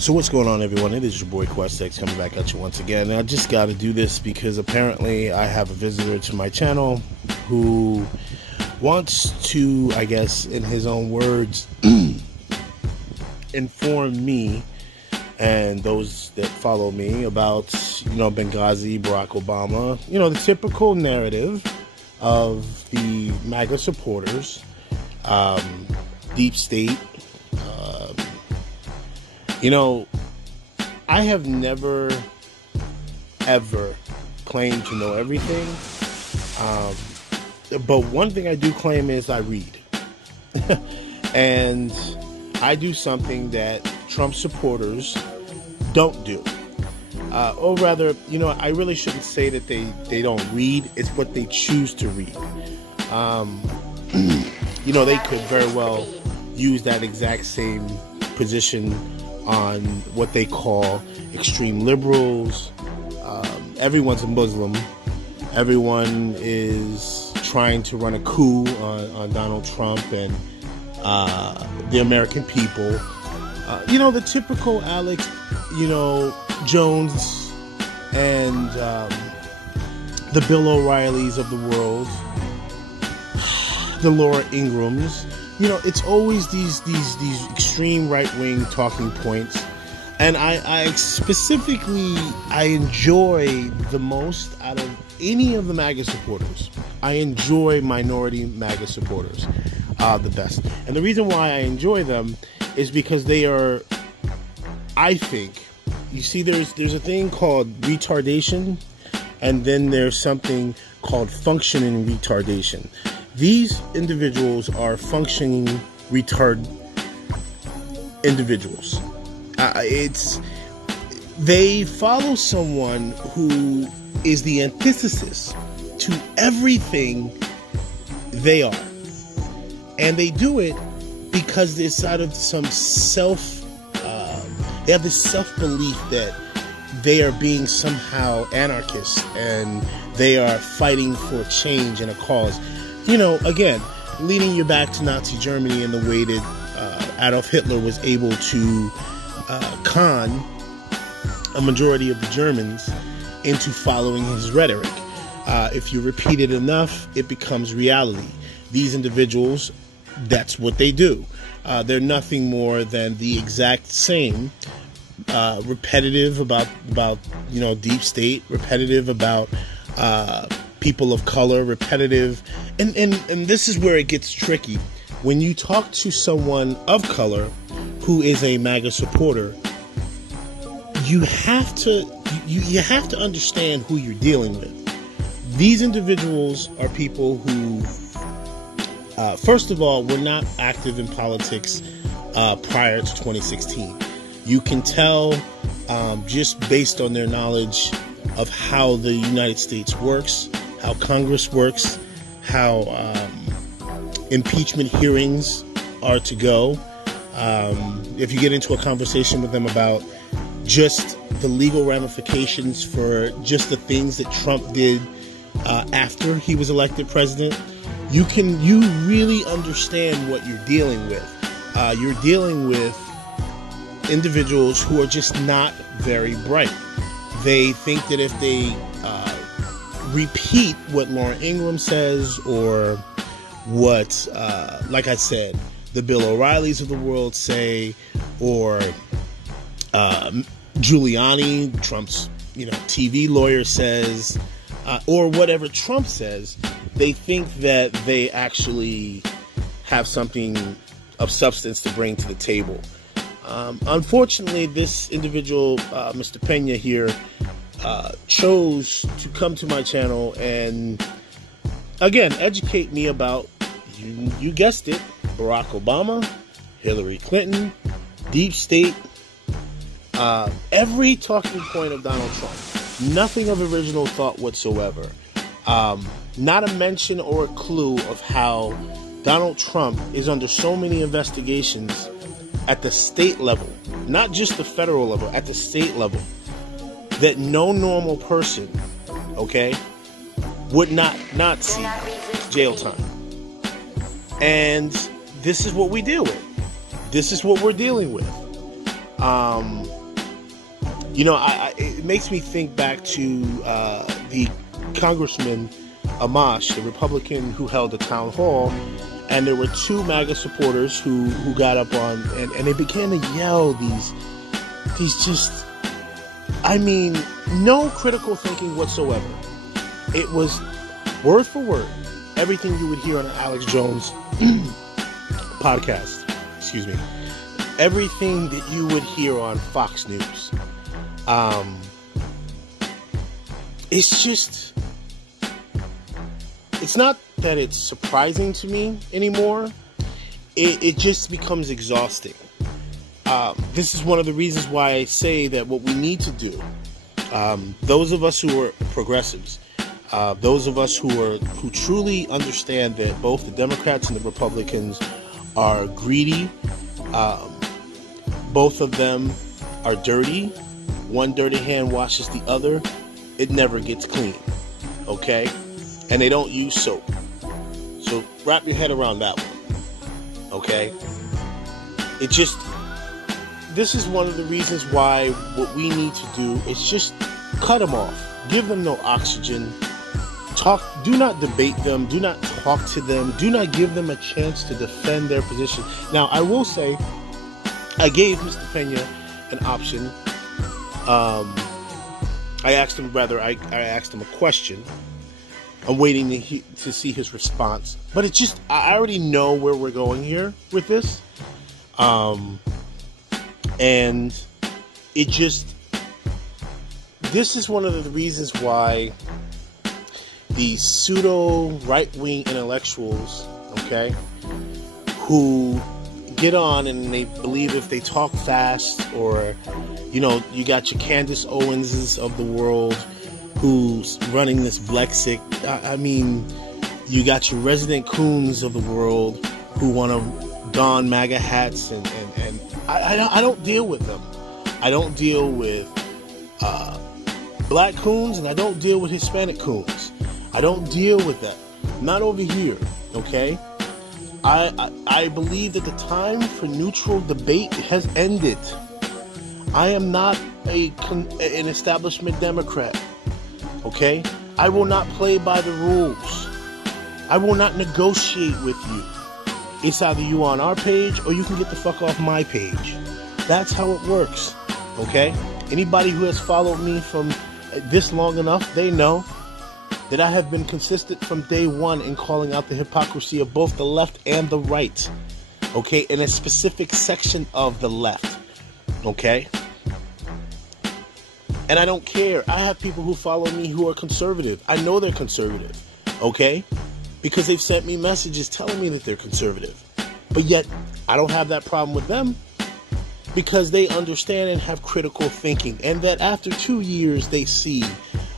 So what's going on, everyone? It is your boy QuestX coming back at you once again. And I just got to do this because apparently I have a visitor to my channel who wants to, I guess, in his own words, inform me and those that follow me about, Benghazi, Barack Obama, the typical narrative of the Maga supporters, deep state. I have never, ever claimed to know everything. But one thing I do claim is I read. And I do something that Trump supporters don't do. Or rather, I really shouldn't say that they don't read. It's what they choose to read. They could very well use that exact same position on what they call extreme liberals. Everyone's a Muslim. Everyone is trying to run a coup on Donald Trump and the American people. The typical Alex, Jones and the Bill O'Reillys of the world, the Laura Ingrams. It's always these extreme right-wing talking points. And I specifically, I enjoy the most out of any of the MAGA supporters. I enjoy minority MAGA supporters the best. And the reason why I enjoy them is because they are, I think, you see, there's a thing called retardation, and then there's something called functioning retardation. These individuals are functioning retard individuals. They follow someone who is the antithesis to everything they are. And they do it because it's out of some they have this self-belief that they are being somehow anarchists and they are fighting for change and a cause. Again, leading you back to Nazi Germany and the way that Adolf Hitler was able to con a majority of the Germans into following his rhetoric. If you repeat it enough, it becomes reality. These individuals, that's what they do. They're nothing more than the exact same, repetitive about deep state, repetitive about people of color, repetitive, and this is where it gets tricky. When you talk to someone of color who is a MAGA supporter, you have to understand who you're dealing with. These individuals are people who, first of all, were not active in politics prior to 2016. You can tell just based on their knowledge of how the United States works, how Congress works, how impeachment hearings are to go. If you get into a conversation with them about just the legal ramifications for just the things that Trump did after he was elected president, you really understand what you're dealing with. You're dealing with individuals who are just not very bright. They think that if they repeat what Laura Ingraham says, or what, like I said, the Bill O'Reillys of the world say, or Giuliani, Trump's TV lawyer, says, or whatever Trump says, they think that they actually have something of substance to bring to the table. Unfortunately, this individual, Mr. Pena here, chose to come to my channel and, again, educate me about, you guessed it, Barack Obama, Hillary Clinton, deep state, every talking point of Donald Trump. Nothing of original thought whatsoever. Not a mention or a clue of how Donald Trump is under so many investigations at the state level, not just the federal level, at the state level, that no normal person, would not see jail time. And this is what we deal with. This is what we're dealing with. It makes me think back to the Congressman Amash, the Republican who held the town hall, and there were two MAGA supporters who got up on, and they began to yell these just, no critical thinking whatsoever. It was word for word everything you would hear on an Alex Jones podcast. Excuse me. Everything that you would hear on Fox News. It's not that it's surprising to me anymore. It just becomes exhausting. This is one of the reasons why I say that what we need to do, those of us who are progressives, those of us who truly understand that both the Democrats and the Republicans are greedy, both of them are dirty. One dirty hand washes the other. It never gets clean. Okay? And they don't use soap. So wrap your head around that one. Okay? This is one of the reasons why what we need to do is just cut them off. Give them no oxygen. Do not debate them. Do not talk to them. Do not give them a chance to defend their position. Now, I will say, I gave Mr. Pena an option. I asked him a question. I'm waiting to see his response. But I already know where we're going here with this. And this is one of the reasons why the pseudo right-wing intellectuals, okay, who get on and they believe if they talk fast, or, you got your Candace Owenses of the world who's running this Blexic. You got your Resident Coons of the world who want to don MAGA hats, and I don't deal with them. I don't deal with black coons, and I don't deal with Hispanic coons. I don't deal with that. Not over here, okay? I believe that the time for neutral debate has ended. I am not an establishment Democrat, okay? I will not play by the rules. I will not negotiate with you. It's either you on our page or you can get the fuck off my page. That's how it works, okay? Anybody who has followed me from this long enough, they know that I have been consistent from day one in calling out the hypocrisy of both the left and the right, okay? In a specific section of the left, okay? And I don't care. I have people who follow me who are conservative. I know they're conservative, okay? Because they've sent me messages telling me that they're conservative. But yet, I don't have that problem with them because they understand and have critical thinking. And that after 2 years, they see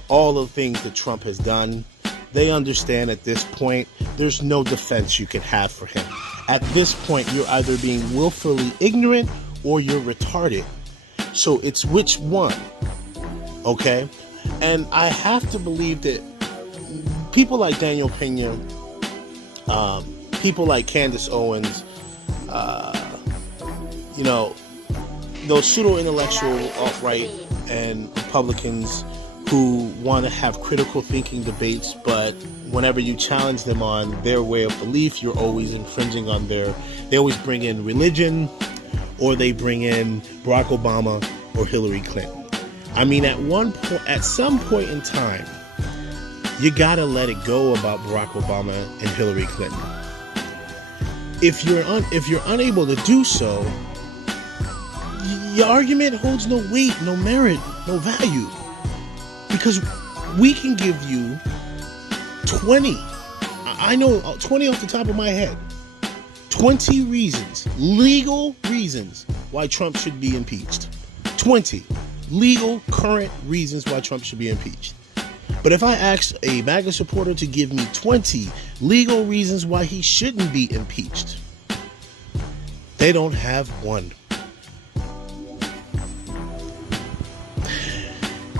all the things that Trump has done. They understand at this point, there's no defense you can have for him. At this point, you're either being willfully ignorant or you're retarded. So it's which one, okay? And I have to believe that people like Daniel Pena, people like Candace Owens, those pseudo-intellectual alt-right and Republicans who want to have critical thinking debates, but whenever you challenge them on their way of belief, you're always infringing on they always bring in religion, or they bring in Barack Obama or Hillary Clinton. At some point in time, you gotta let it go about Barack Obama and Hillary Clinton. If you're unable to do so, your argument holds no weight, no merit, no value. Because we can give you 20, I know 20 off the top of my head, 20 reasons, legal reasons why Trump should be impeached. 20 legal, current reasons why Trump should be impeached. But if I ask a MAGA supporter to give me 20 legal reasons why he shouldn't be impeached, they don't have one.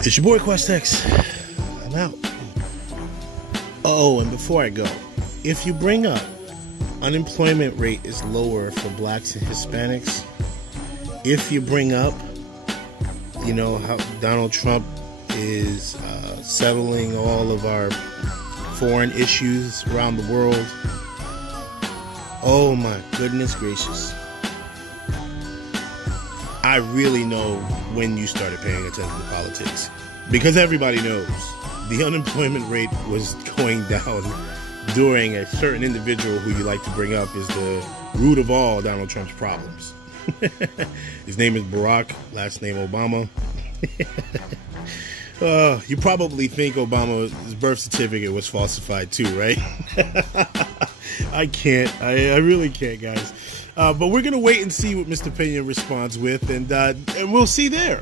It's your boy Questex. I'm out. Oh, and before I go, if you bring up unemployment rate is lower for blacks and Hispanics, if you bring up, you know, how Donald Trump is settling all of our foreign issues around the world, oh my goodness gracious. I really know when you started paying attention to politics. Because everybody knows the unemployment rate was going down during a certain individual who you like to bring up is the root of all Donald Trump's problems. His name is Barack, last name Obama. You probably think Obama's birth certificate was falsified too, right? I can't. I really can't, guys. But we're going to wait and see what Mr. Pena responds with, and we'll see there.